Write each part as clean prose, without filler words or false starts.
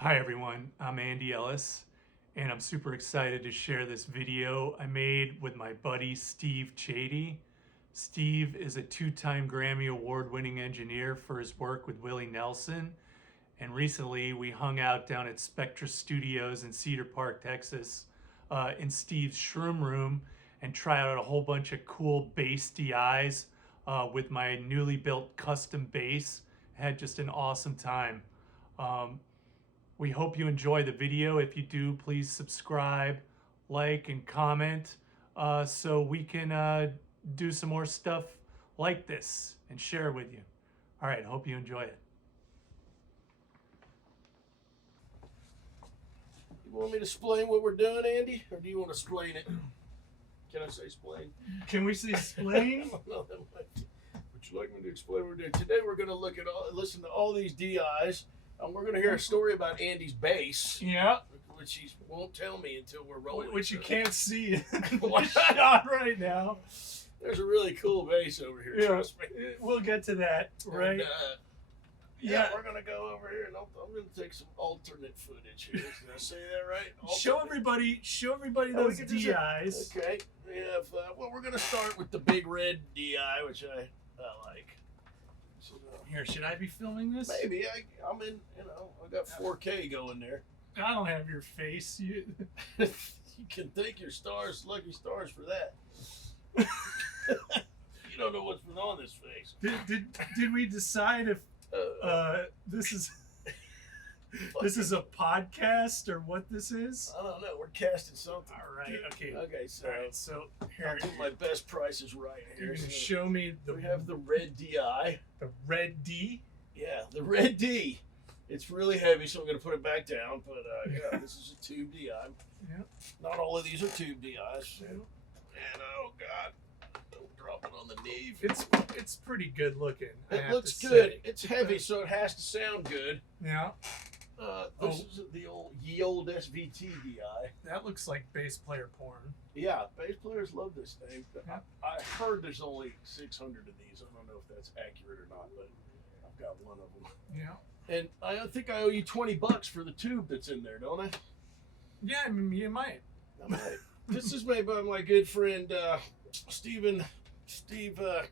Hi everyone, I'm Andy Ellis, and I'm super excited to share this video I made with my buddy Steve Chadie. Steve is a two-time Grammy Award winning engineer for his work with Willie Nelson, and recently we hung out down at Spectra Studios in Cedar Park, Texas, in Steve's Shroom Room, and tried out a whole bunch of cool bass DIs with my newly built custom bass. Had just an awesome time. We hope you enjoy the video. If you do, please subscribe, like, and comment so we can do some more stuff like this and share it with you. All right, hope you enjoy it. You want me to explain what we're doing, Andy? Or do you want to explain it? Can I say explain? Can we say explain? Would you like me to explain what we're doing? Today we're going to listen to all these DIs. And we're going to hear a story about Andy's bass. Yeah. Which he won't tell me until we're rolling. Which you can't see in the shot right now. There's a really cool bass over here, trust me. We'll get to that, right? And, yeah, we're going to go over here and I'm going to take some alternate footage here. Did I say that right? Show everybody those DIs. Okay. We have, well, we're going to start with the big red DI, which I like. So, Here, should I be filming this? maybe I'm in, I got 4K going there. I don't have your face. You can thank your stars, lucky stars, for that. You don't know what's been on this face. Did we decide if this is a podcast or what this is? I don't know. We're casting something. All right. Okay. Okay. So Here, I'll do my best prices right you're here. gonna So show me we have the red DI. the Reddi. Yeah, the red D. It's really heavy, so I'm going to put it back down. But yeah, this is a tube DI. Yeah. Not all of these are tube DIs. And oh god, don't drop it on the Neve. It's pretty good looking. It looks good. It's heavy, so it has to sound good. Yeah. This is the old SVT DI. That looks like bass player porn. Yeah, bass players love this thing. Yeah. I heard there's only 600 of these. I don't know if that's accurate or not, but I've got one of them. Yeah. And I think I owe you $20 for the tube that's in there, don't I? Yeah, I mean, you might. I might. This is made by my good friend Steve.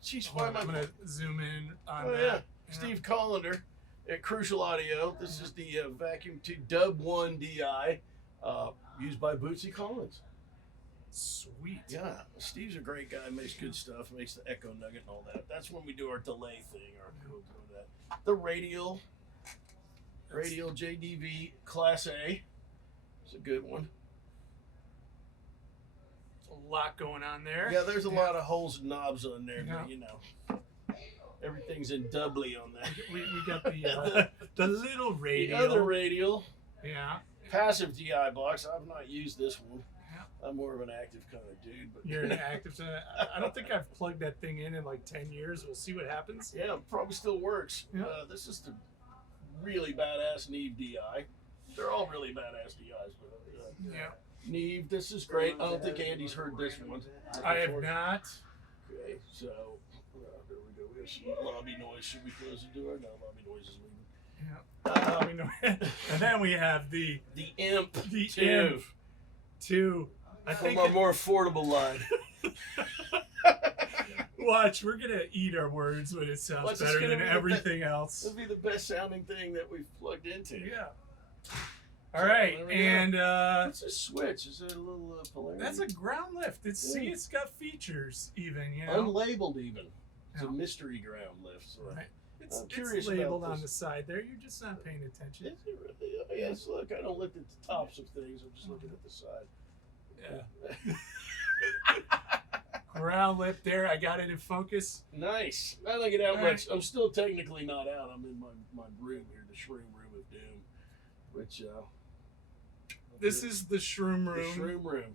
Geez, why am I? I'm gonna zoom in on Oh that. yeah, Steve Collender at Crucial Audio. This is the vacuum tube Dub 1 DI used by Bootsy Collins. Sweet. Yeah, Steve's a great guy. Makes good stuff. Makes the echo nugget and all that. That's when we do our delay thing. The Radial JDV Class A. It's a good one. A lot going on there. Yeah, there's a lot of holes and knobs on there, Yeah. but you know, everything's in doubly on that. We got the little The Radial. other Radial, Yeah. passive DI box. I've not used this one. Yeah. I'm more of an active kind of dude. But You're an active. I don't think I've plugged that thing in like 10 years. We'll see what happens. yeah, it probably still works. Yeah. This is the really badass Neve DI. They're all really badass DIs, but Yeah. Neve, this is great. I don't think Andy's heard this one. I have not. Okay, so there we go. We have some lobby noise. Should we close the door? No, lobby noise is leaving. Yeah. And then we have the Imp. Imp 2. I From think our more affordable line. Watch, we're gonna eat our words when it sounds What's better than gonna be everything else. This will be the best sounding thing that we've plugged into. Yeah. All right, there we and What's a switch? Is it a little polarity? that's a ground lift. See, it's got features even, you know. Unlabeled even. It's Yeah. a mystery ground lift. So. Right. I'm curious it's labeled about on this. the side there. You're just not paying attention. Is it really? Oh, yes, look, I don't look at the tops of things. I'm just looking at the side. Yeah. Ground lift there. I got it in focus. Nice. I don't get out All much. I'm still technically not out. I'm in my room here, the Shroom Room of Doom, which This is the Shroom Room. The Shroom Room.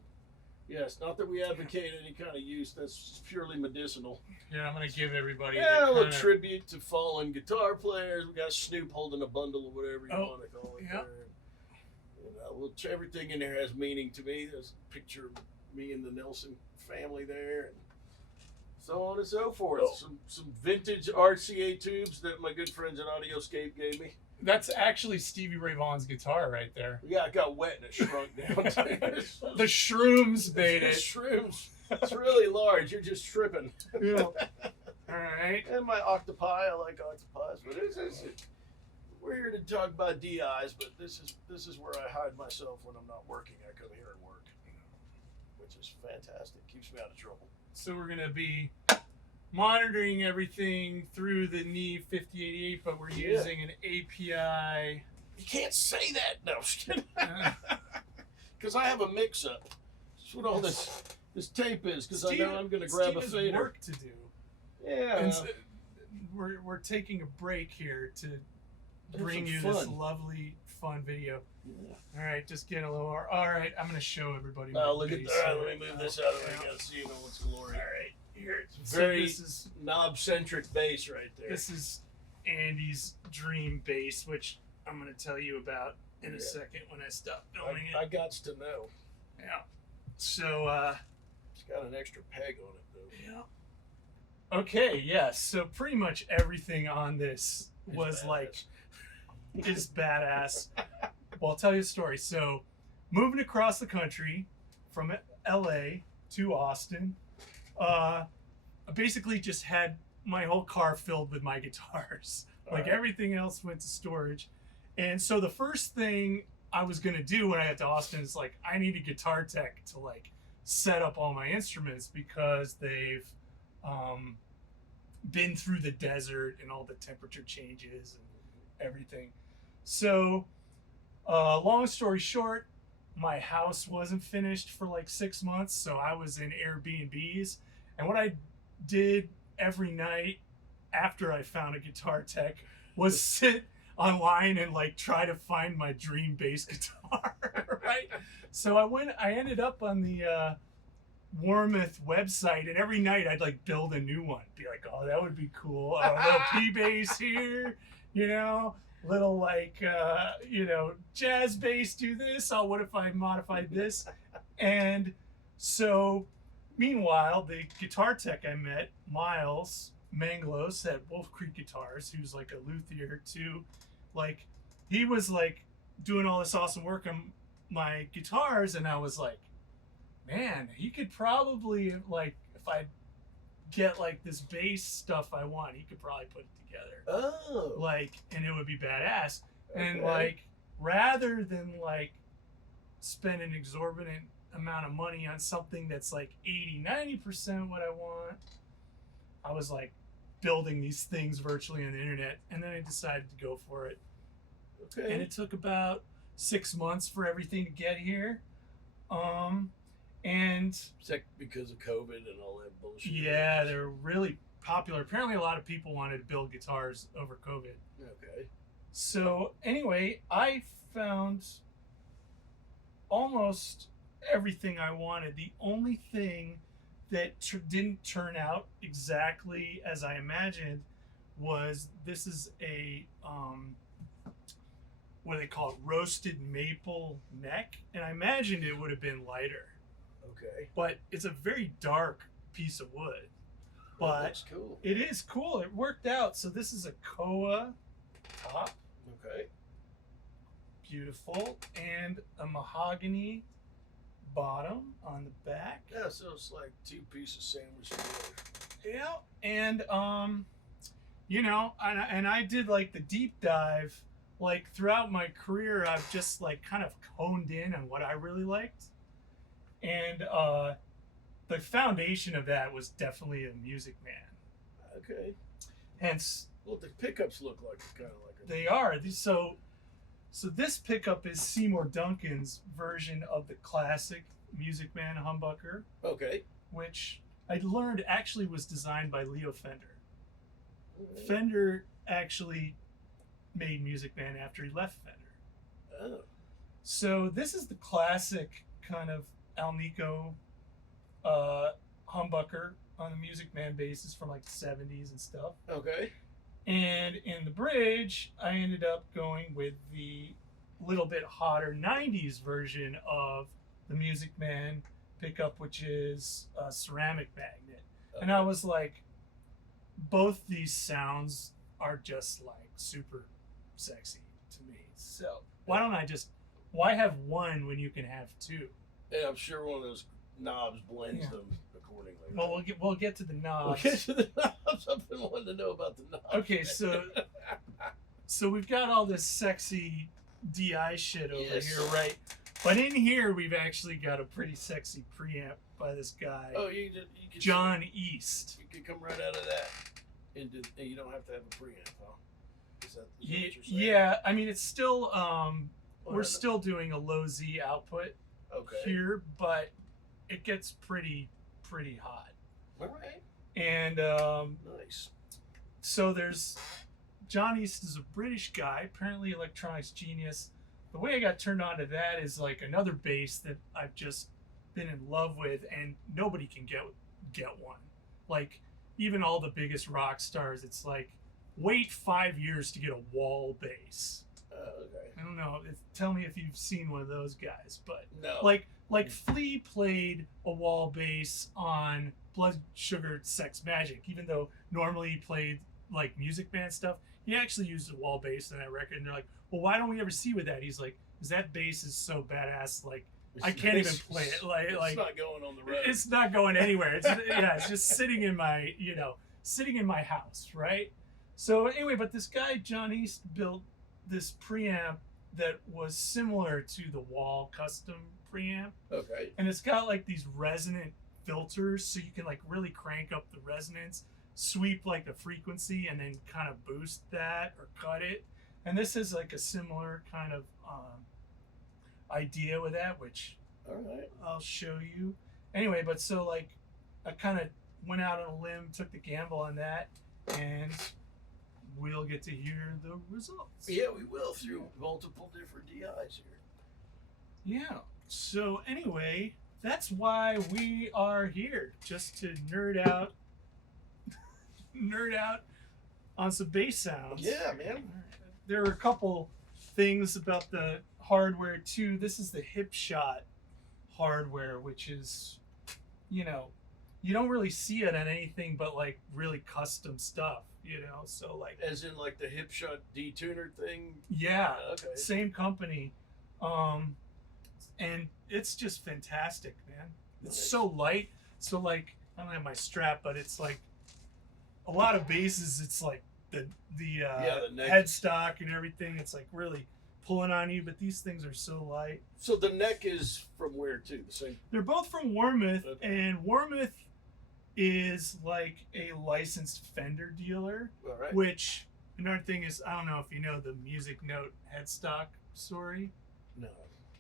Yes, not that we advocate any kind of use. That's purely medicinal. Yeah, I'm gonna give everybody. Yeah, a the little kinda- tribute to fallen guitar players. We got Snoop holding a bundle or whatever you want to call it. yeah. There. Everything in there has meaning to me. There's a picture of me and the Nelson family there, and so on and so forth. Oh. Some vintage RCA tubes that my good friends at Audioscape gave me. That's actually Stevie Ray Vaughan's guitar right there. Yeah, it got wet and it shrunk down. The Shrooms made The it. Shrooms. It's really large. You're just tripping. Yeah. All right. And my octopi, I like octopus, but we're here to talk about DIs, but this is where I hide myself when I'm not working. I come here and work, which is fantastic. Keeps me out of trouble. So we're gonna be monitoring everything through the Neve 5088, but we're using an API. You can't say that, no, because I have a mix-up. That's what all this tape is. Because I know I'm going to grab a fader. Work to do. Yeah. And so we're taking a break here to bring you this lovely, fun video. Yeah. All right, just get a little more. All right, I'm going to show everybody. Oh, look at that. Let me move this out of the way again so you know what's glory. All right, here. Very this is knob-centric bass right there. This is Andy's dream bass, which I'm going to tell you about in a second when I stop filming it. I got to know. Yeah. So, it's got an extra peg on it, though. Yeah. Okay, yes. So pretty much everything on this was is badass. Well, I'll tell you a story. So, moving across the country from LA to Austin, I basically just had my whole car filled with my guitars. Everything else went to storage. And so the first thing I was going to do when I got to Austin is I need a guitar tech to set up all my instruments because they've been through the desert and all the temperature changes and everything. So long story short, my house wasn't finished for 6 months. So I was in Airbnbs. And what I did every night after I found a guitar tech was sit online and try to find my dream bass guitar, right? So I ended up on the Warmouth website, and every night I'd build a new one. Be like, oh, that would be cool. A little P bass here, little jazz bass do this. Oh, what if I modified this? And so meanwhile, the guitar tech I met, Miles Manglos at Wolf Creek Guitars, who's a luthier too, he was doing all this awesome work on my guitars, and I was like, man, he could probably if I get this bass stuff I want, he could probably put it together. Oh. And it would be badass. Okay. And rather than spend an exorbitant amount of money on something that's 80-90% what I want, I was building these things virtually on the internet, and then I decided to go for it. Okay. And it took about 6 months for everything to get here. And is that because of COVID and all that bullshit? yeah, they're really popular. Apparently a lot of people wanted to build guitars over COVID. Okay. So anyway, I found almost everything I wanted. The only thing that didn't turn out exactly as I imagined was this is a what they call it, roasted maple neck, and I imagined it would have been lighter. Okay. But it's a very dark piece of wood. But that's cool. It is cool. It worked out. So this is a koa top. Okay. Beautiful. And a mahogany bottom on the back. Yeah, so it's like two pieces sandwiched together. Yeah. And and I did the deep dive. Throughout my career, I've just kind of honed in on what I really liked. And the foundation of that was definitely a Music Man. Okay. Hence, well, the pickups look kind of like they are. So this pickup is Seymour Duncan's version of the classic Music Man humbucker. Okay. Which I learned actually was designed by Leo Fender. Fender actually made Music Man after he left Fender. Oh. So this is the classic kind of Alnico humbucker on the Music Man bases from the 70s and stuff. Okay. And in the bridge, I ended up going with the little bit hotter 90s version of the Music Man pickup, which is a ceramic magnet. Okay. And I was like, both these sounds are just super sexy. So why have one when you can have two? Yeah, I'm sure one of those knobs blends Yeah. them accordingly. Well, we'll get to the knobs. We'll get to the knobs. I've been wanting to know about the knobs. Okay, so we've got all this sexy DI shit over Yes. here, right? But in here, we've actually got a pretty sexy preamp by this guy, Oh, you can John East. You can come right out of that, and you don't have to have a preamp, huh? Is that what you're saying? Yeah, I mean, it's still Well, we're still doing a low Z output okay. here, but it gets pretty hot. All right. And Nice. so there's John East is a British guy, apparently electronics genius. The way I got turned on to that is like another bass that I've just been in love with, and nobody can get one. Like even all the biggest rock stars, it's like wait 5 years to get a wall bass. Okay. I don't know. Tell me if you've seen one of those guys, but No. like Flea played a wall bass on Blood Sugar Sex Magic, even though normally he played like Music Man stuff. He actually used a wall bass on that record, and they're like, "Well, why don't we ever see with that?" He's like, "Cause that bass is so badass, like I can't even play it. Like it's not going on the road. it's not going anywhere. It's just sitting in my house, right?" So anyway, but this guy John East built this preamp that was similar to the Wall custom preamp, Okay. and it's got like these resonant filters, so you can like really crank up the resonance, sweep like the frequency, and then kind of boost that or cut it. And this is like a similar kind of idea with that, which All right. I'll show you. Anyway, but so like I kind of went out on a limb, took the gamble on that, and we'll get to hear the results. Yeah, we will through multiple different DIs here. Yeah. So anyway, that's why we are here, just to nerd out on some bass sounds. Yeah, man. There are a couple things about the hardware too. This is the hip shot hardware, which is, you don't really see it on anything but like really custom stuff, so like, As in like the hip shot detuner thing. yeah, Okay. same company. And it's just fantastic, man. It's Nice. so light. So like, I don't have my strap, but it's like a lot of basses. It's like the neck. headstock and everything. It's like really pulling on you, but these things are so light. So the neck is from where too? The same. They're both from Warmouth, Okay. and Warmouth is like a licensed Fender dealer. All right. Which another thing is, I don't know if you know the Music Note headstock story. No.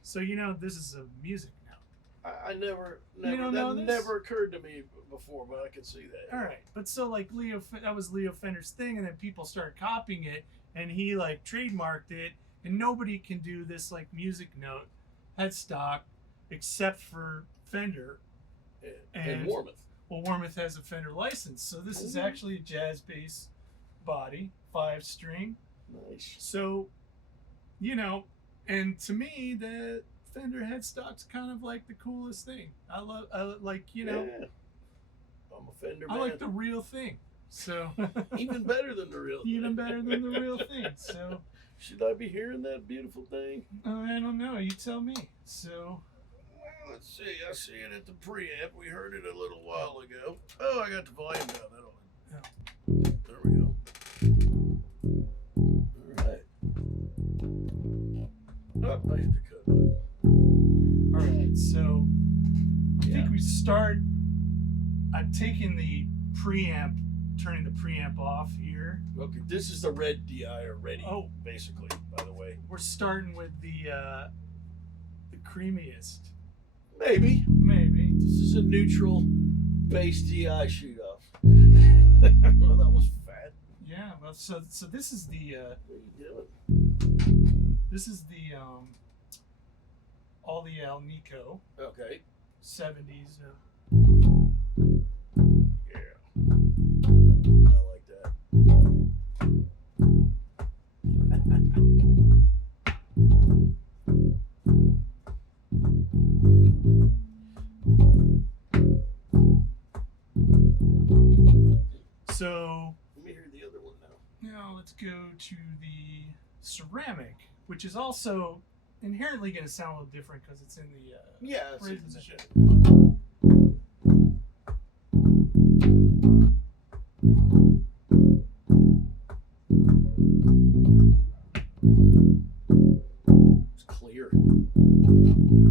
So this is a Music Note. I never don't know that this? never occurred to me before, but I can see that. All right, but so like that was Leo Fender's thing, and then people started copying it, and he like trademarked it, and nobody can do this like Music Note headstock except for Fender. And And- Warmouth. Well, Warmouth has a Fender license, so this is Ooh. actually a jazz bass body, 5-string. Nice. So, and to me, the Fender headstock's kind of like the coolest thing. I like, Yeah. I'm a Fender I man. like the real thing. So Even better than the real thing. even better than the real thing. So Should I be hearing that beautiful thing? I don't know. You tell me. So Well, let's see. I see it at the preamp. We heard it a little while ago. Oh, I got the volume down. There we go. All right. Oh, I hit the cut button. all right. So I Yeah. think we start. I'm taking the preamp, turning the preamp off here. Okay, this is the red DI or Reddi. Oh. Basically, by the way. We're starting with the creamiest. Maybe. Maybe. This is a neutral bass DI shoot off. Well, that was fat. Yeah. Well, so this is the What are you doing? all the El Nico Okay. 70s. Yeah. I like that. So Let me hear the other one now. now let's go to the ceramic which is also inherently going to sound a little different because it's in the Yeah, it's rhythms and a- shit. it's clear.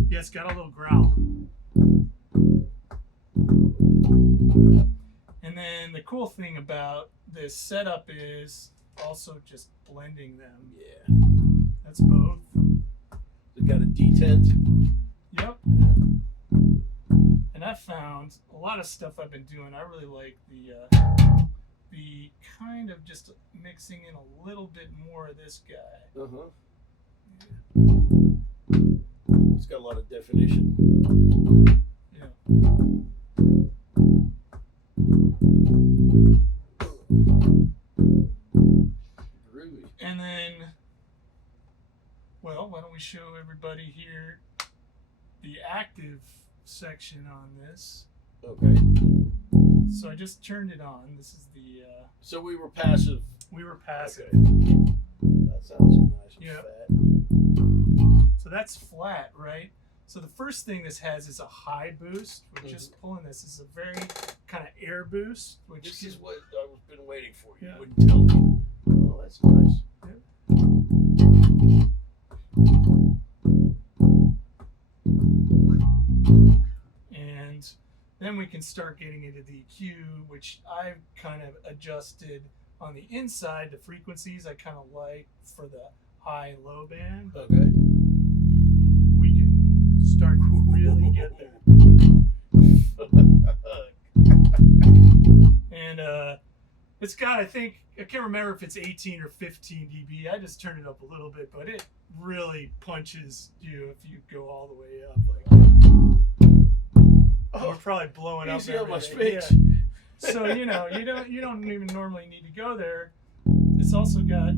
Yeah, it's got a little growl. And then the cool thing about this setup is also just blending them. Yeah. That's both. It got a detent. Yep. And I found a lot of stuff I've been doing. I really like the kind of just mixing in a little bit more of this guy. It's got a lot of definition. Yeah. Groovy. And then, well, why don't we show everybody here the active section on this. Okay. So I just turned it on. This is the, So we were passive. we were passive. Okay. That sounds nice and Yep. fat. So that's flat, right? So the first thing this has is a high boost. We're just pulling this. This is a very kind of air boost, which This is what I've been waiting for. You Yeah. wouldn't tell me. Oh, that's nice. and then we can start getting into the EQ, which I've kind of adjusted on the inside. The frequencies I kind of like for the high and low band, but Okay. we can start to really get there. And it's got, I can't remember if it's 18 or 15 dB. I just turned it up a little bit, but it really punches you if you go all the way up. Like, we're probably blowing up Easy on my everything. face. Yeah. So you don't even normally need to go there. It's also got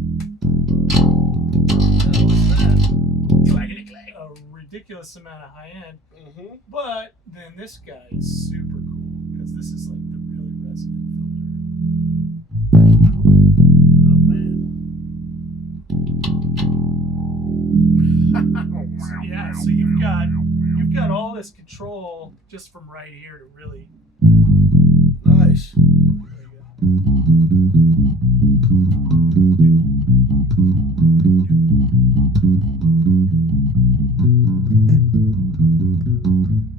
a ridiculous amount of high end, but then this guy is super cool because this is like the really resonant Oh man. filter. Yeah, so you've got all this control just from right here to really. Nice. There you go.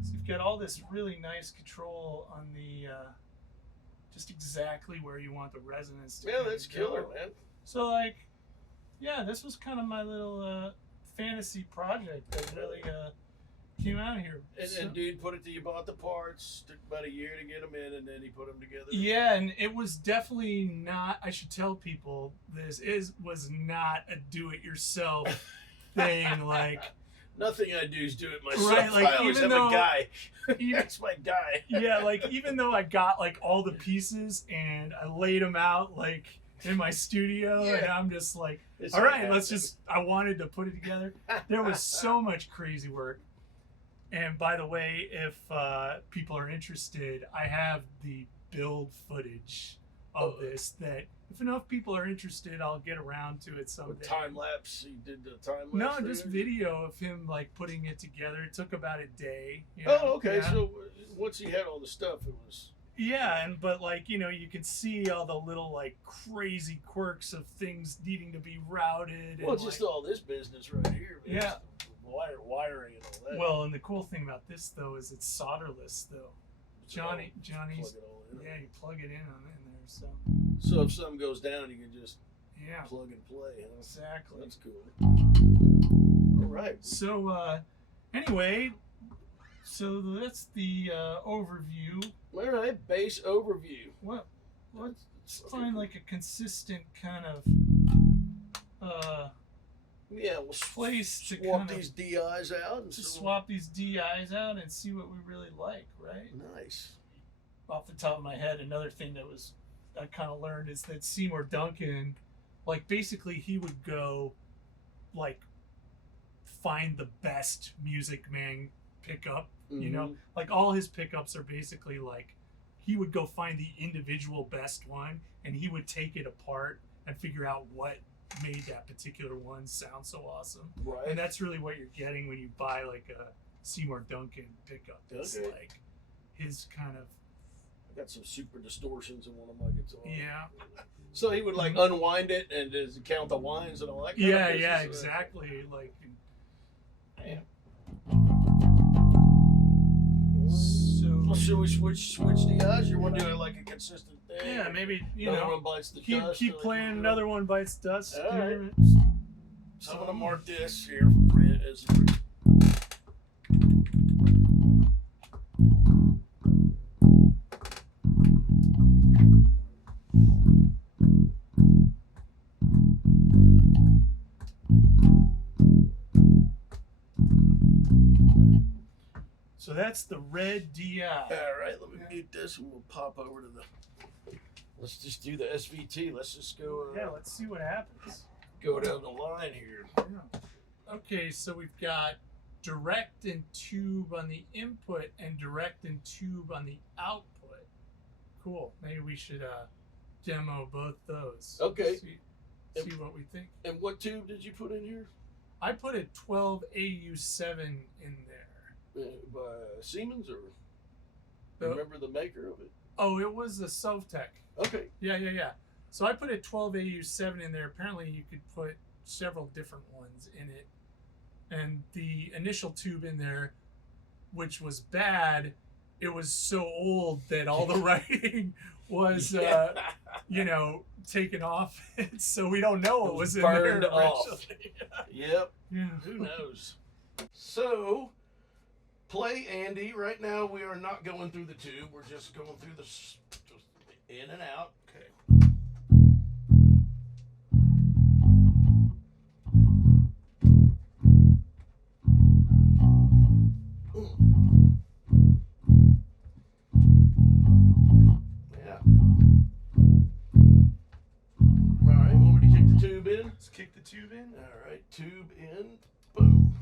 So you've got all this really nice control on the just exactly where you want the resonance to Yeah, kinda that's go. killer, man. So like, yeah, this was kind of my little fantasy project that really came out of here. And dude put it to you, bought the parts, took about a year to get them in, and then he put them together. Yeah, and it was definitely not. I should tell people was not a do-it-yourself thing. Like, Nothing I do is do it myself. Right, like, I always even have though- a guy. even, That's my guy. yeah, like even though I got like all the pieces and I laid them out like in my studio, and Yeah. I'm just like, It's all like right, let's happening. just. I wanted to put it together. There was so much crazy work. And by the way, if people are interested, I have the build footage of this that if enough people are interested, I'll get around to it someday. time lapse. He did the time lapse. No, thing? just video of him like putting it together. It took about a day. You know? Oh, okay. Yeah. So once he had all the stuff, it was. Yeah, but like, you can see all the little like crazy quirks of things needing to be routed. Well, and, just like, all this business right here. Man. Yeah. Wiring and all that. well, and the cool thing about this though is it's solderless though. Johnny's Plug it all in. yeah, you plug it in there. So So if something goes down, you can just yeah, plug and play. Huh? exactly. That's cool. All right. So anyway, so that's the overview. All right. Bass overview. Let's find like a consistent kind of Yeah, we'll place to swap kind of these DIs out and to so- swap these DIs out and see what we really like, right? Nice. Off the top of my head, another thing that I kind of learned is that Seymour Duncan, like basically he would go, like, find the best Music Man pickup. You know, like all his pickups are basically like he would go find the individual best one and he would take it apart and figure out what made that particular one sound so awesome. Right. And that's really what you're getting when you buy like a Seymour Duncan pickup. It's Okay. like his kind of I got some super distortions in one of my guitars. yeah. So he would like unwind it and just count the winds and all that kind of Yeah, business? exactly. Like Damn. so Well, should we switch the odds? You want to do it like a consistent thing? yeah, maybe Another one bites the dust. keep or playing like, another one bites dust. All right. You know? So I'm gonna mark this here as So that's the red DI. all right. Let me mute this and we'll pop over to the. Let's just do the SVT. Let's just go. Yeah, let's see what happens. Go down the line here. Yeah. Okay, so we've got direct and tube on the input and direct and tube on the output. Cool. Maybe we should demo both those. Okay. See what we think. And what tube did you put in here? I put a 12 AU7 in there. By Siemens or The- remember the maker of it? Oh, it was a Sovtech. Okay. Yeah. So I put a 12 AU7 in there. Apparently you could put several different ones in it. And the initial tube in there, which was bad, it was so old that all the writing was, taken off. So we don't know what was in there burned off. originally. Yep. Yeah. Who knows? So, play Andy. Right now, we are not going through the tube. We're just going through just in and out. Okay. Yeah. All right. Want me to kick the tube in? Let's kick the tube in. All right, tube in, boom.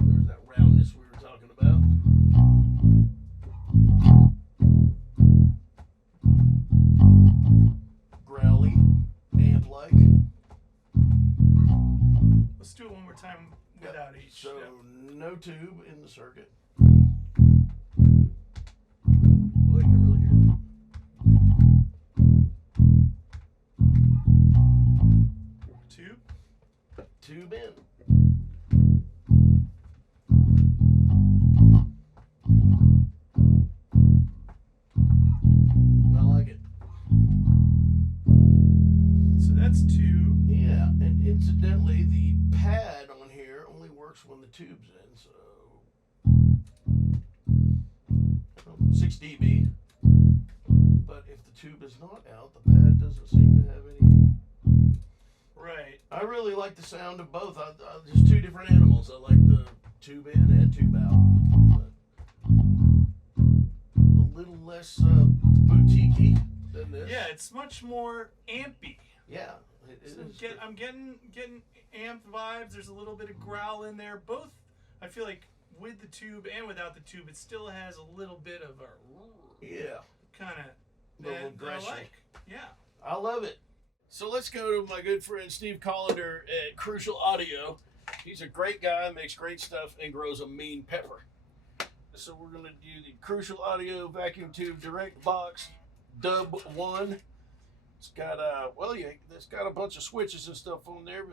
There's that roundness we were talking about. Growly, amp-like. Let's do it one more time without each. So, Yep. no tube in the circuit. Well, you can really hear that. Tube. Tube in. I like it. So that's tube. Yeah, and incidentally, the pad on here only works when the tube's in, so 6 dB. But if the tube is not out, the pad doesn't seem to have any. Right. I really like the sound of both. There's two different animals. I like the tube in and tube out. But a little less boutique-y than this. Yeah, it's much more ampy. Yeah. It So is. I'm getting amp vibes. There's a little bit of growl in there. Both, I feel like with the tube and without the tube, it still has a little bit of a Yeah. kind of Little that I aggression. like. Yeah. I love it. So let's go to my good friend Steve Collender at Crucial Audio. He's a great guy, makes great stuff, and grows a mean pepper. So we're going to do the Crucial Audio Vacuum Tube Direct Box Dub 1. It's got it's got a bunch of switches and stuff on there, and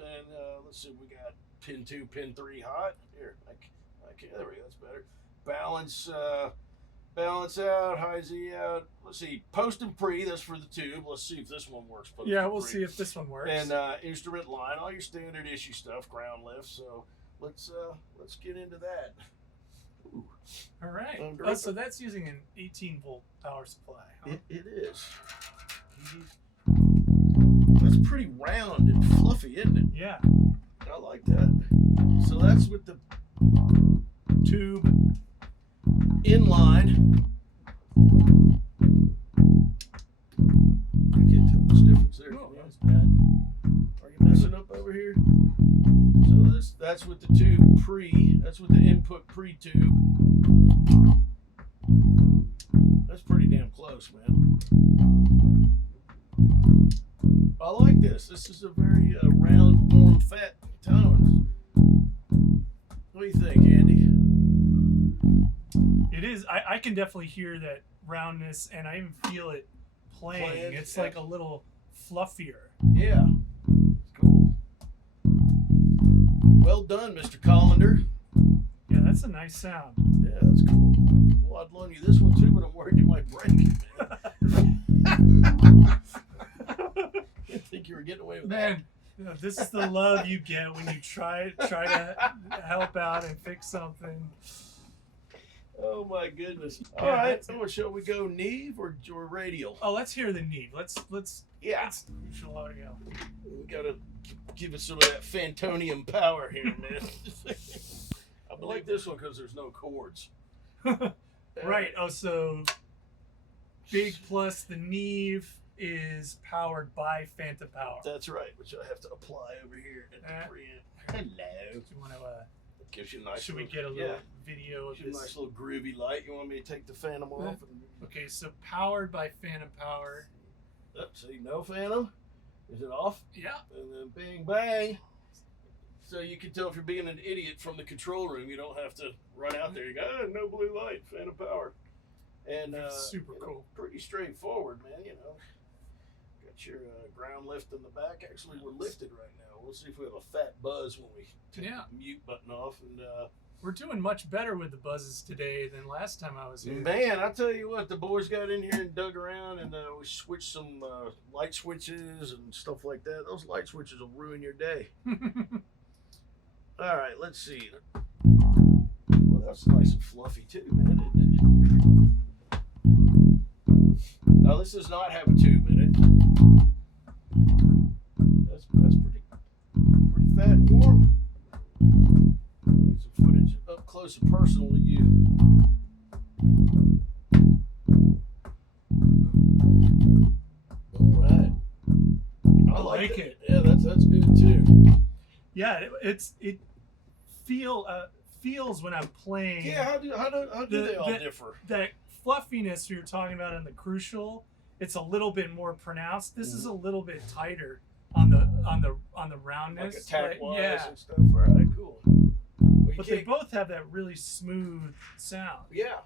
let's see, we got pin 2, pin 3 hot. Here, there we go, that's better. Balance out, high Z out. Let's see, post and pre, that's for the tube. Let's see if this one works. Post Yeah, and we'll pre. see if this one works. And instrument line, all your standard issue stuff, ground lift. So let's get into that. Ooh, All right. I'm Oh, direct. so that's using an 18-volt power supply. Huh? it is. That's pretty round and fluffy, isn't it? Yeah. I like that. So that's with the tube inline. I can't tell much difference there. Oh, can that you? was bad. Are you messing up over here? So that's with the tube pre. That's with the input pre tube. That's pretty damn close, man. I like this. This is a very round, warm, fat tone. What do you think, Andy? It is. I can definitely hear that roundness, and I even feel it playing. It's like a little fluffier. Yeah. It's cool. Well done, Mr. Collender. Yeah, that's a nice sound. Yeah, that's cool. Well, I'd loan you this one too, but I'm worried you might break it, man. I think you were getting away with Man, you know, this is the love you get when you try to help out and fix something. that. Oh my goodness. Yeah, All right, that's so shall we go Neve or Radial? Oh, let's hear the Neve. Let's Yeah. should let it go. We gotta give it some of that Fantonium power here, man. I like this one because there's no chords. Right. Oh, so big plus the Neve is powered by Phantom Power. That's right, which I have to apply over here at the preamp. Hello. Do you want to? It gives you a nice. Should we little- get a little video of Gives you a this? nice little groovy light. You want me to take the Phantom off? Okay, so powered by Phantom Power. See, no Phantom. Is it off? Yeah. And then bang, bang. So you can tell if you're being an idiot from the control room. You don't have to run out there. You go, oh, no blue light, Phantom Power. And Super cool. Pretty straightforward, man. You know, got your ground lift in the back. Actually, we're lifted right now. We'll see if we have a fat buzz when we take the mute button off. And We're doing much better with the buzzes today than last time I was here. man, I tell you what, the boys got in here and dug around, and we switched some light switches and stuff like that. Those light switches will ruin your day. All right, let's see. Well, that's nice and fluffy too, man, isn't it? Now this does not have a tube in it. That's pretty fat and warm. Need some footage up close and personal to you. All right. I like that. it. Yeah, that's good too. Yeah, it feels when I'm playing. Yeah, how do they all differ? That fluffiness we were talking about in the Crucial, it's a little bit more pronounced. This is a little bit tighter on the roundness. Like attack wise yeah. and stuff. All right, cool. Well, But they both have that really smooth sound. Yeah.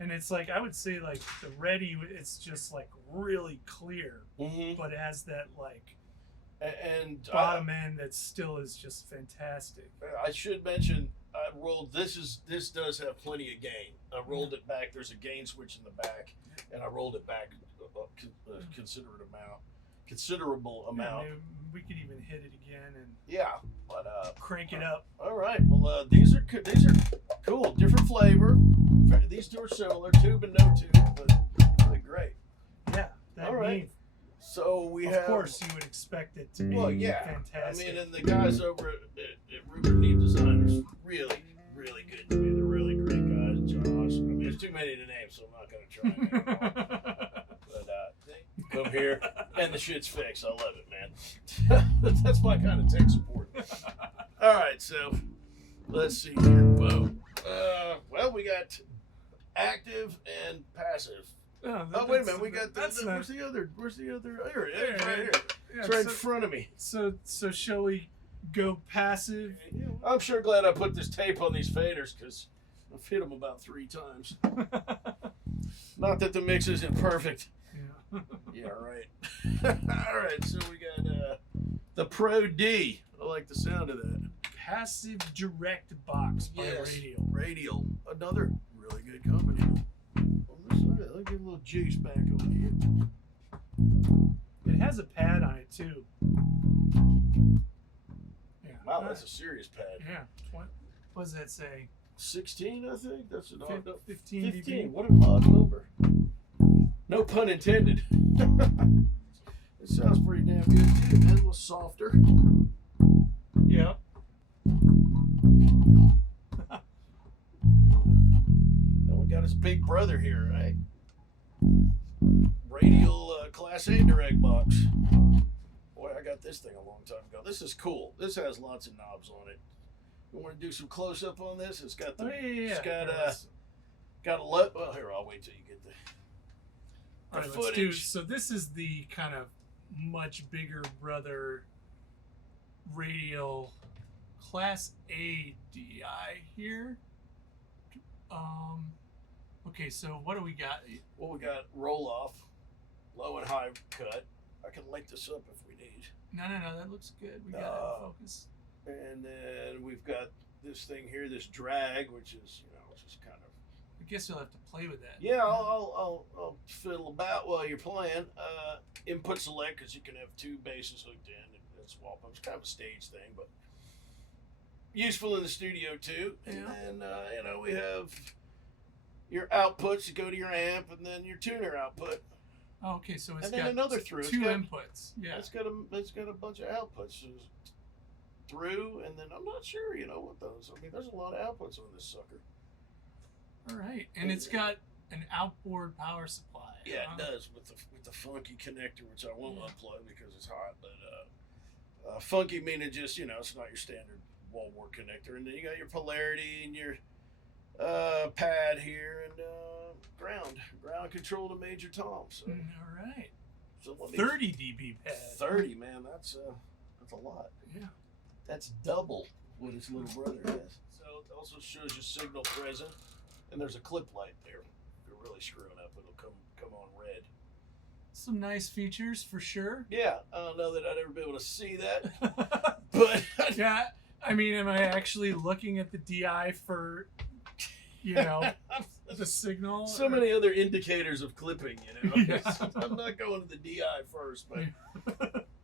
And it's like, I would say like the Reddi, it's just like really clear, Mm-hmm. but it has that like And bottom end that still is just fantastic. I should mention I rolled this does have plenty of gain. I rolled it back. There's a gain switch in the back, and I rolled it back a considerable amount. Yeah, we could even hit it again and But crank it up. all right. Well, these are cool. Different flavor. These two are similar, tube and no tube, but really great. Yeah, that All right. Neve. So we Of have. course, you would expect it to be fantastic. I mean, and the guys over at Rupert Neve Design are really, really good to me. They're really great guys. Josh. I mean, there's too many to name, so I'm not going to try and name them all. But they come here, and the shit's fixed. I love it, man. That's my kind of tech support. All right, so let's see here. Whoa. Well, we got active and passive. Oh, wait a minute. We got where's the other? Here it is, right here. It's right in front of me. So shall we go passive? I'm sure glad I put this tape on these faders because I've hit them about 3 times. Not that the mix isn't perfect. Yeah. Yeah, right. All right, so we got the Pro D. I like the sound of that. Passive direct box by Radial. Radial. Another really good company. Let's get a little juice back over here. It has a pad on it too. Yeah. Wow, that's a serious pad. Yeah. What does that say? 16, I think. That's an odd number. 15 dB. What an odd number. No pun intended. It sounds pretty damn good too, man. A little softer. Yeah. And we got his big brother here, right? Radial Class A direct box. Boy, I got this thing a long time ago. This is cool. This has lots of knobs on it. You want to do some close up on this? It's got the. Oh, yeah. It's got a low. Well, here, I'll wait till you get the. All right, let's do. footage. So this is the kind of much bigger brother Radial Class A DI here. Okay, so what do we got? Well, we got roll off, low and high cut. I can light this up if we need. No, that looks good. We got it in focus. And then we've got this thing here, this drag, which is, you know, just kind of. I guess you'll have to play with that. Yeah, I'll fiddle about while you're playing. Input select, because you can have two basses hooked in and swap them. It's kind of a stage thing, but useful in the studio too. And then, you know, we have your outputs that go to your amp, and then your tuner output. Oh, okay, so it's And then got another through. two inputs. Yeah. It's got a bunch of outputs. So through, and then I'm not sure, you know, what those. I mean, there's a lot of outputs on this sucker. All right, and it's got an outboard power supply. Yeah, it does with the funky connector, which I won't unplug because it's hot. But funky meaning just, you know, it's not your standard wall wart connector. And then you got your polarity and your pad here and ground control to major tom. So all right. So let me, 30 dB pad. 30, man, that's a lot. Yeah. That's double what his little brother has. So it also shows you signal present, and there's a clip light there. If you're really screwing up, it'll come on red. Some nice features for sure. Yeah, I don't know that I'd ever be able to see that, but yeah, I mean, am I actually looking at the DI for, you know, the signal? So many other indicators of clipping, you know. Yeah. I'm not going to the DI first, but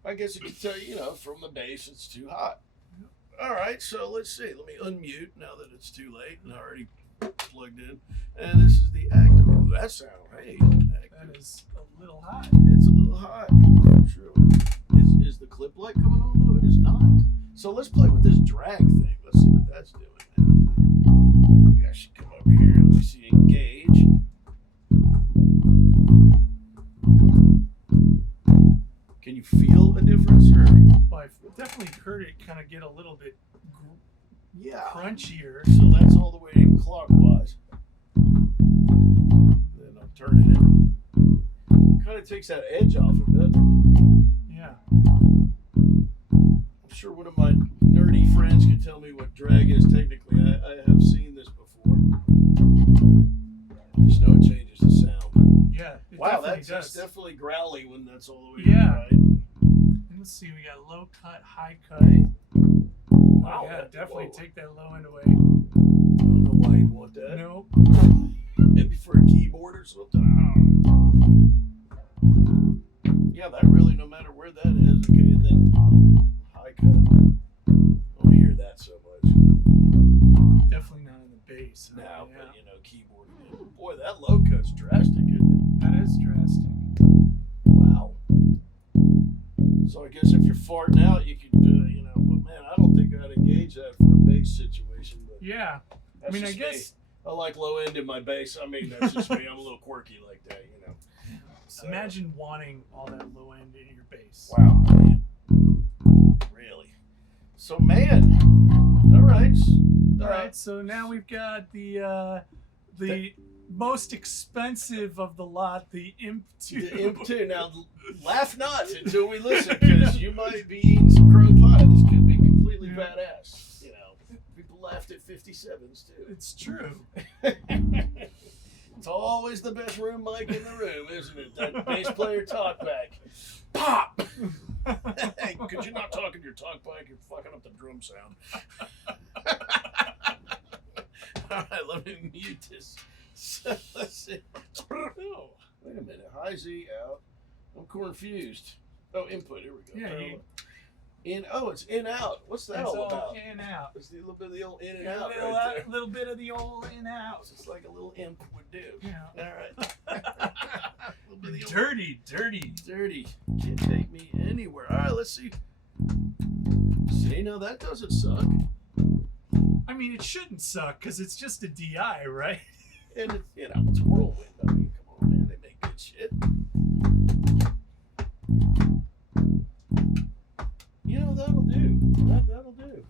I guess you can tell, you know, from the bass it's too hot. All right, so let's see. Let me unmute now that it's too late and I already plugged in. And this is the active. Ooh, that sound. Hey, that is a little hot. It's a little hot. Sure. Is the clip light coming on? No, it is not. So let's play with this drag thing. Let's see what that's doing now. Maybe I should come over here. Let me see. Engage. Can you feel a difference? Or? Well, I've definitely heard it kind of get a little bit crunchier. So that's all the way clockwise. Then I'm turning it. Kind of takes that edge off of it, doesn't it? Yeah. I'm sure one of my nerdy friends can tell me what drag is technically. I have seen this before. I just know it changes the sound. Yeah. Wow, that's definitely growly when that's all the way right. And let's see, we got low cut, high cut. Wow, yeah, definitely take that low end away. I don't know why you'd want that. Nope. Maybe for a keyboard or something. Yeah, that really, no matter where that is. Okay, and then high cut. Don't hear that so much. Definitely not in the bass. No, yeah. but you know, keyboard. Boy, that low cut's drastic, isn't it? That is drastic. Wow. So I guess if you're farting out, you could, you know, but man, I don't think I'd engage that for a bass situation. But yeah. I mean, I guess. Me. I like low end in my bass. I mean, that's just me. I'm a little quirky like that, you know. So, imagine wanting all that low end in your bass. Wow. Man. Really? So, man. All right. All right. So now we've got the most expensive of the lot, the Imp 2. The Imp 2. Now, laugh not until we listen, because you might be eating some crow pie. This could be completely badass. You know, people laughed at 57s, too. It's true. It's always the best room mic in the room, isn't it? That bass player talkback. Pop! Hey, could you not talk in your talkback? You're fucking up the drum sound. All right, let me mute this. So, let's see. Oh, wait a minute. High Z out. I'm confused. Oh, input. Here we go. Yeah. It's in out. What's that all about? In out. It's a little bit of the old in and Yeah, out a right there. little bit of the old in out. It's just like a little imp would do. Yeah. All right. A little bit of the old Dirty. Can't take me anywhere. All right, let's see. See, now that doesn't suck. I mean, it shouldn't suck because it's just a DI, right? And it's, you know, it's Whirlwind. I mean, come on, man, they make good shit. You know, that'll do. That'll do.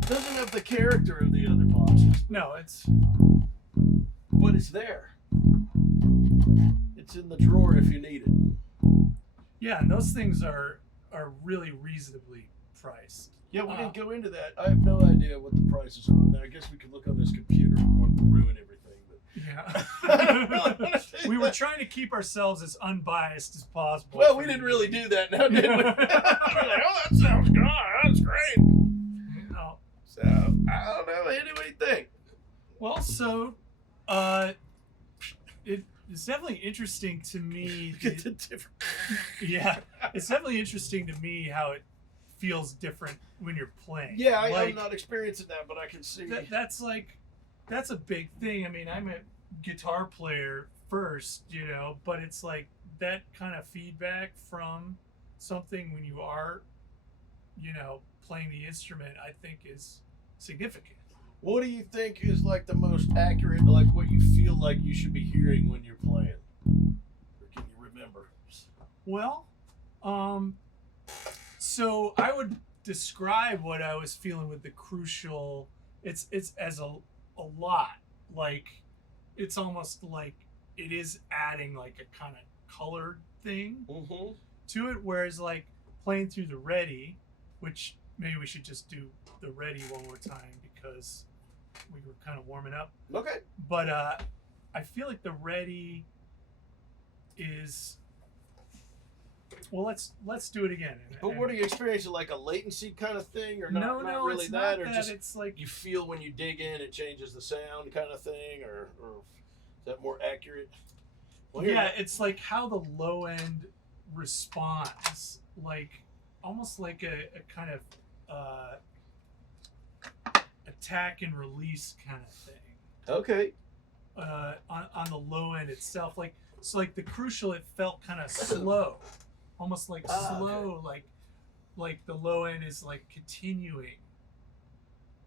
Doesn't have the character of the other boxes. No, it's. But it's there. It's in the drawer if you need it. Yeah, and those things are really reasonably priced. Yeah, we didn't go into that. I have no idea what the prices are on there. I guess we could look on this computer and want to ruin everything. But Yeah. I don't really want to say We were that. trying to keep ourselves as unbiased as possible. Well, we didn't really do that now, did we? We're like, oh, that sounds good. That's great. No. So, I don't know. Hit it, what do you think? Well, so it's definitely interesting to me. Get the different. Yeah, it's definitely interesting to me how it feels different when you're playing. Yeah, I'm Like, not experiencing that, but I can see. that's a big thing. I mean, I'm a guitar player first, but it's like that kind of feedback from something when you are, playing the instrument, I think is significant. What do you think is like the most accurate, like what you feel like you should be hearing when you're playing? Or can you remember? Well, so I would describe what I was feeling with the Crucial. It's as a lot. Like, it's almost like it is adding like a kind of colored thing Mm-hmm. to it, whereas like playing through the Reddi, which maybe we should just do the Reddi one more time because we were kind of warming up. Okay. But I feel like the Reddi is. Well, let's do it again. But what are you experiencing? Like a latency kind of thing, or not? No, not really it's that, not or that. just It's like you feel when you dig in, it changes the sound kind of thing, or is that more accurate? Well, here- yeah, it's like how the low end responds, like almost like a kind of attack and release kind of thing. Okay. On the low end itself, like the Crucial, it felt kind of slow, almost like slow, okay. like the low end is like continuing.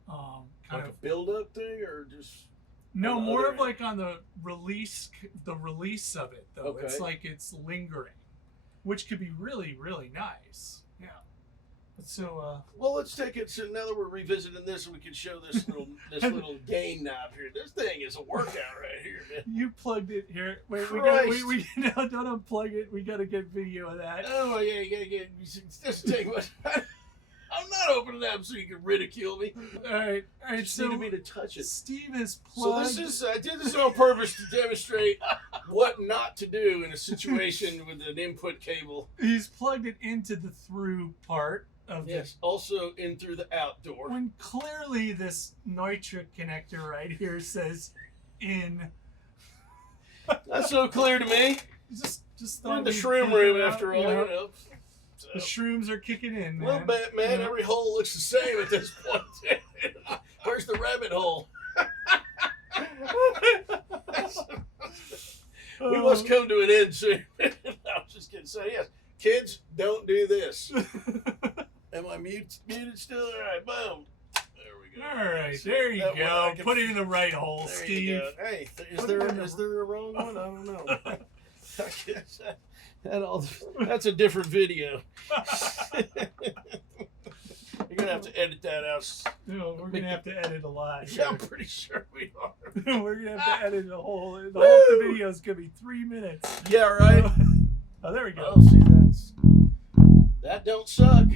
Kind Like of a build-up thing, or just no, on the more other of like on the release of it though. Okay. It's like it's lingering, which could be really really nice. Yeah. But so well, let's take it. So now that we're revisiting this, we can show this little gain knob here. This thing is a workout right here, man. you plugged it here. Wait, Christ. we no, don't unplug it. We gotta get video of that. Oh yeah, you gotta get. Just take what. I'm not opening it up so you can ridicule me. All right. Just So needed me to touch it. Steve is So plugged. this is I did this on purpose to demonstrate what not to do in a situation with an input cable. He's plugged it into the through part of Yes, also in through the outdoor. when clearly this nitric connector right here says in. That's so clear to me. Just We're in thought the we'd shroom point room it out, after all, you know. you know. So, The shrooms are kicking in, a man. little bit, man. Yeah. Every hole looks the same at this point. Where's the rabbit hole? We must come to an end soon. I was just kidding. So yes, kids, don't do this. Am I muted still? All right, boom. There we go. All right, See, there you that way go. I can- Put it in the right hole, There Steve. you go. Hey, Put it in the- is there a wrong one? I don't know. I guess that's a different video. You're gonna have to edit that out. No, we're gonna have to edit a lot. Yeah, I'm pretty sure we are. We're gonna have to edit the whole. The Woo! whole video is gonna be 3 minutes. Yeah, right. Oh, there we go. Oh, see, that don't suck.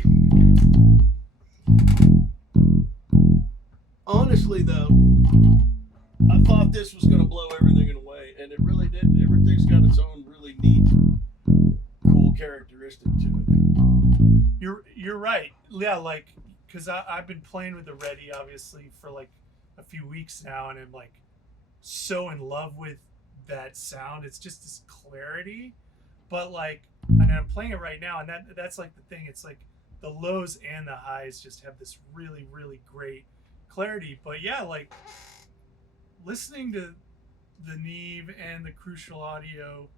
Honestly, though, I thought this was gonna blow everything away, and it really didn't. Everything's got its own really neat, cool characteristic to it. You're right. Yeah, like because I've been playing with the Reddi obviously for like a few weeks now, and I'm like so in love with that sound. It's just this clarity, but like, and I'm playing it right now, and that's like the thing. It's like the lows and the highs just have this really really great clarity. But yeah, like listening to the Neve and the Crucial Audio.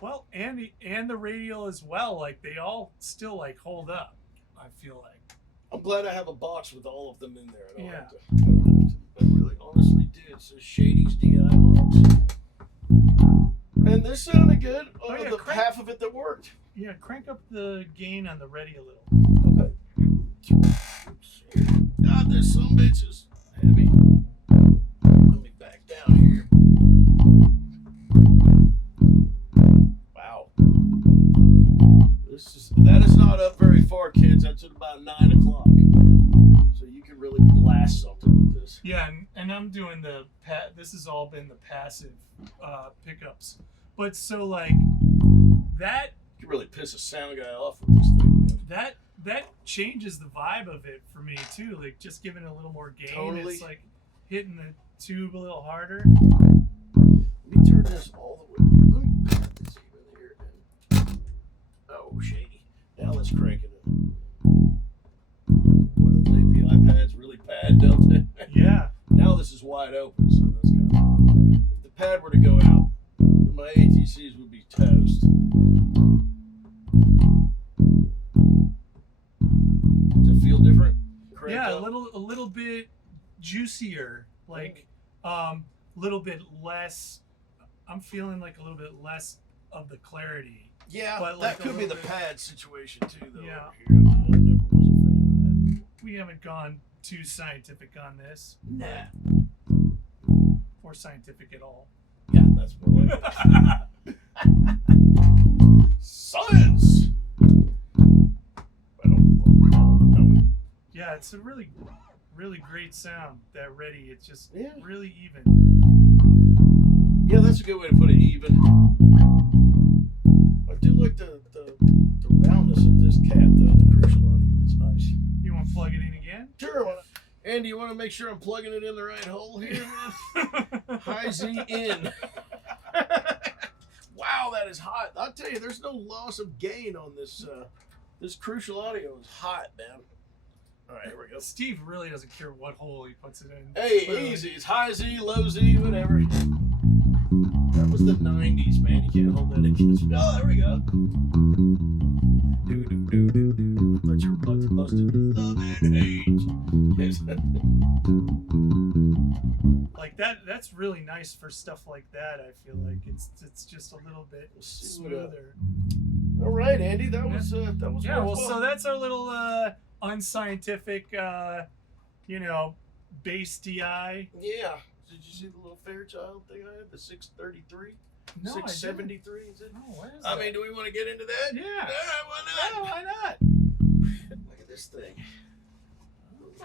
Well, and the Radial as well, like they all still like hold up. I feel like. I'm glad I have a box with all of them in there. I don't Yeah. have to. I really honestly do. It says Shadie's DI box. And this sounded good. Oh, yeah, The crank- half of it that worked. Yeah, crank up the gain on the Reddi a little. Okay. God, this some bitch is heavy. Let me back down here. Yeah, and I'm doing the this has all been the passive pickups. But so like that You can really piss a sound guy off with this thing, man. that changes the vibe of it for me too. Like just giving it a little more gain. Totally. It's like hitting the tube a little harder. Let me turn this all the way. Let me put this even here. Oh, shady. Now let's crank it in. Boy, those API pads really pad, don't they? Yeah. Now this is wide open, so that's kind of. If the pad were to go out, my ATCs would be toast. Does it feel different? Cranked Yeah, up? a little bit juicier, like little bit less. I'm feeling like a little bit less of the clarity. Yeah, but that like a could be the little bit- pad situation too, though. Yeah. Over here. I never was a fan We haven't gone too scientific on this, of that. Nah. or scientific at all. Yeah, that's more like it. Science. Yeah, it's a really great sound. That Reddi, it's just Yeah. really even. Yeah, that's a good way to put it. Even. I do like the roundness of this cat, though. The crucial audio, it's nice. You want to plug it in again? Sure. Andy, you want to make sure I'm plugging it in the right hole here? High Z in. Wow, that is hot. I'll tell you, there's no loss of gain on this. This crucial audio is hot, man. All right, here we go. Steve really doesn't care what hole he puts it in. Hey, Clearly. easy. It's high Z, low Z, whatever. That was the 90s, man. You can't hold that against me. Oh, there we go. I thought you were about to bust it. Love and hate. Like that's really nice for stuff like that. I feel like it's just a little bit smoother. All right, Andy. That was Yeah, worthwhile. well, so that's our little unscientific, bass DI. Yeah. Did you see the little Fairchild thing I had? The 633? No, 673, is it? No, what is I that? mean, do we want to get into that? Yeah. All right, why Yeah, not? why not? Look at this thing.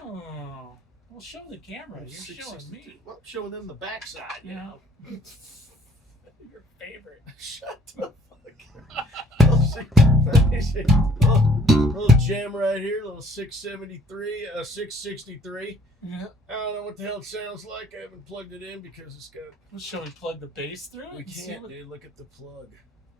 Oh, well, show the camera. You're showing 662. me. Well, I'm showing them the backside, you know. Your favorite. Shut the fuck up. Let me see. Little gem right here, little 673, 663. Yeah. I don't know what the hell it sounds like. I haven't plugged it in because it's got. Shall we plug the bass through? We and see can't, what- dude. Look at the plug.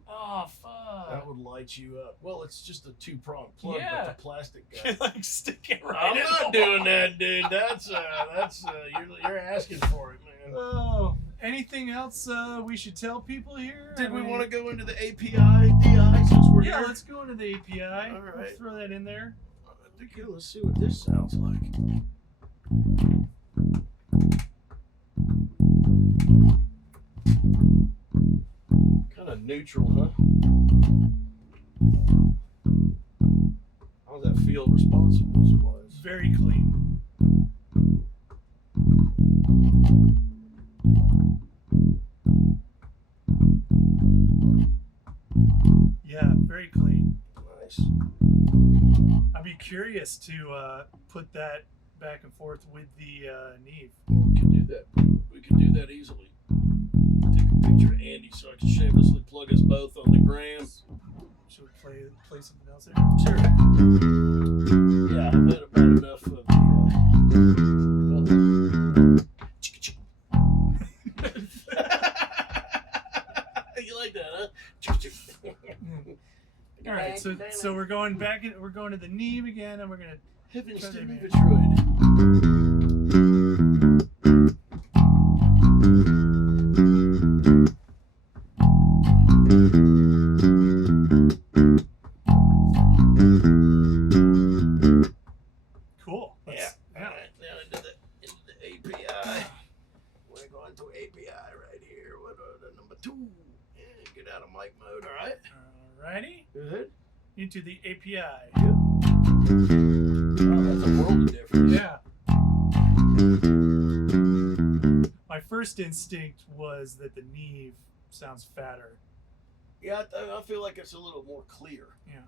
Oh, fuck. That would light you up. Well, it's just a two-pronged plug, Yeah. but the plastic guy. like stick it right I'm in not the doing wall. that, dude. That's you're asking for it, man. Oh, anything else we should tell people here? Did I we mean- want to go into the API DI since we're Yeah, here? let's go into the API. All right. We'll throw that in there. I think, let's see what this sounds like. Kind of neutral, huh? How's that feel responsiveness-wise? Very clean. Yeah, very clean. Nice. I'd be curious to put that back and forth with the Neve. We can do that. We can do that easily. Take a picture of Andy so I can shamelessly plug us both on the gram. Should we play something else there? Sure. Yeah, I've had about enough of the. You like that, huh? All right, so we're going back. We're going to the Neve again, and we're gonna. Heavens Try to that me, again. Detroit. Cool. Yeah. All right, now into the API. We're going to API right here. What the number 2? Yeah, get out of mic mode. All right. Alrighty, Good. into the API. Wow, that's a world of difference. Yeah. My first instinct was that the Neve sounds fatter. Yeah, I feel like it's a little more clear. Yeah.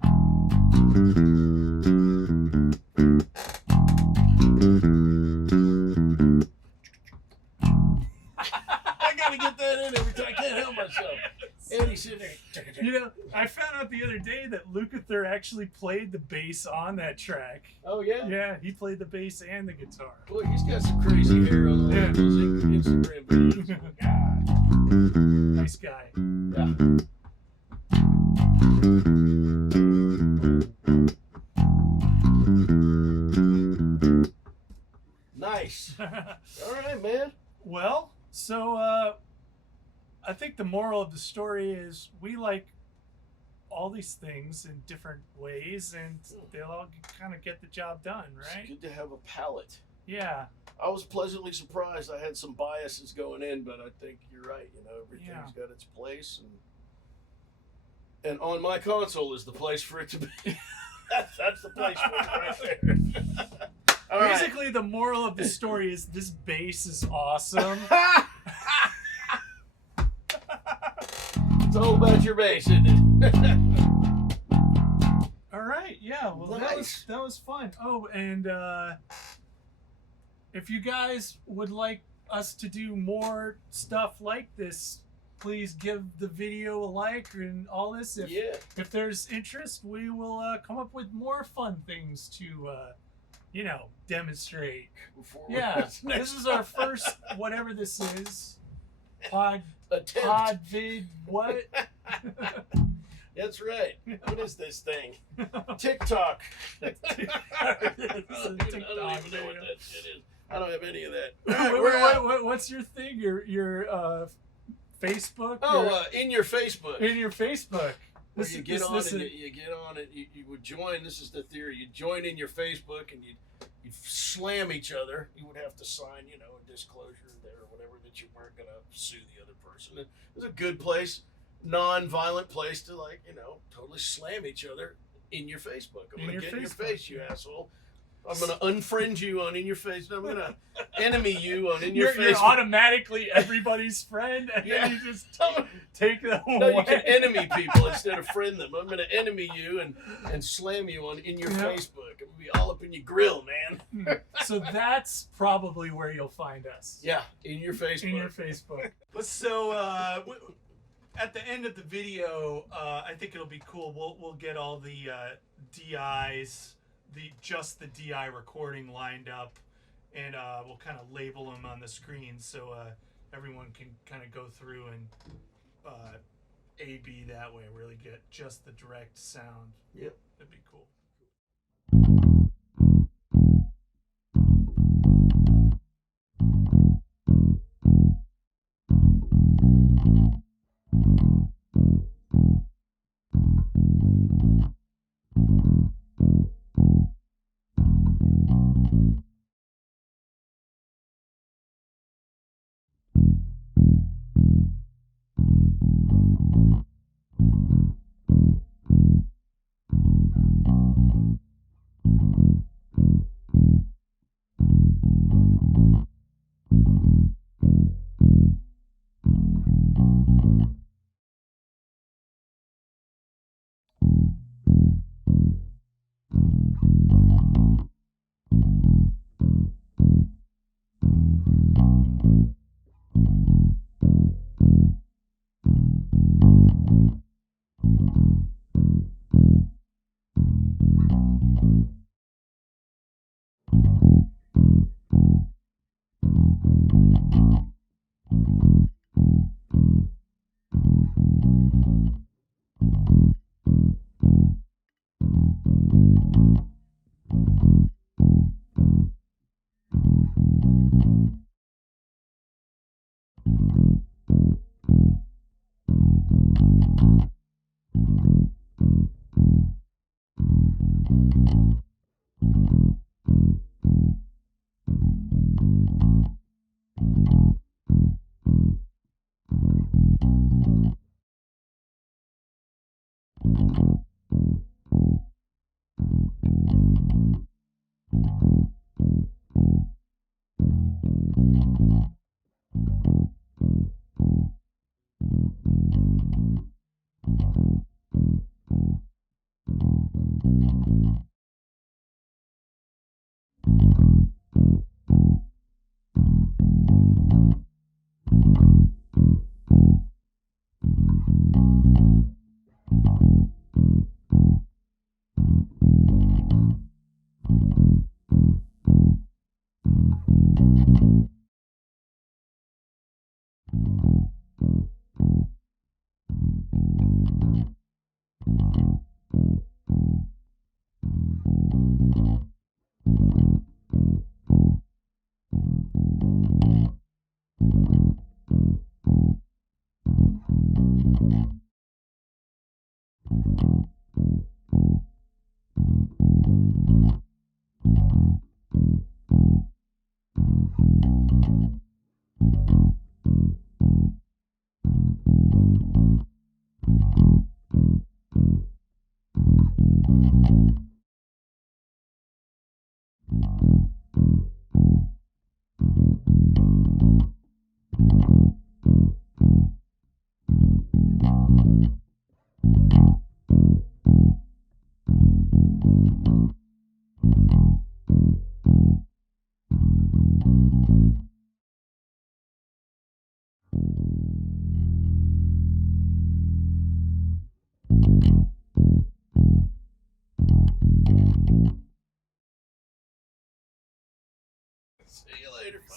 actually played the bass on that track. Oh yeah. Yeah, he played the bass and the guitar. Boy, he's got some crazy hair on Yeah. those Instagram videos. God. Nice guy. Yeah. Nice. All right, man. Well, so I think the moral of the story is we like all these things in different ways, and they'll all kind of get the job done, right? It's good to have a palette. Yeah. I was pleasantly surprised. I had some biases going in, but I think you're right. You know, everything's got its place, and on my console is the place for it to be. That's the place for it right there. All right. Basically, the moral of the story is this bass is awesome. It's all about your bass, isn't it? All right, yeah. Well, Nice. that was fun. Oh, and if you guys would like us to do more stuff like this, please give the video a like and all this. If there's interest, we will come up with more fun things to demonstrate. This is our first whatever this is. Pod vid what? That's right. What is this thing? TikTok. I don't even know what that shit is. I don't have any of that. What's your thing? Your Facebook? Oh, in your Facebook. In your Facebook. Where you get on and you get on it. You would join. This is the theory. You join in your Facebook and you'd slam each other. You would have to sign, a disclosure there or whatever that you weren't going to sue the other person. It was a good place, non-violent place to totally slam each other in your Facebook. I'm going to get in your face, you asshole. I'm going to unfriend you on In Your Face. I'm going to enemy you on In Your Face. You're automatically everybody's friend, and then you just take them away. No, you can enemy people instead of friend them. I'm going to enemy you and slam you on In Your Facebook. I'm going to be all up in your grill, man. So that's probably where you'll find us. Yeah, In Your Facebook. In Your Facebook. So at the end of the video, I think it'll be cool. We'll get all the DIs. Just the DI recording lined up, and we'll kind of label them on the screen so everyone can kind of go through and A/B that way, really get just the direct sound. Yep. That'd be cool.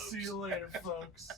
folks. See you later, folks.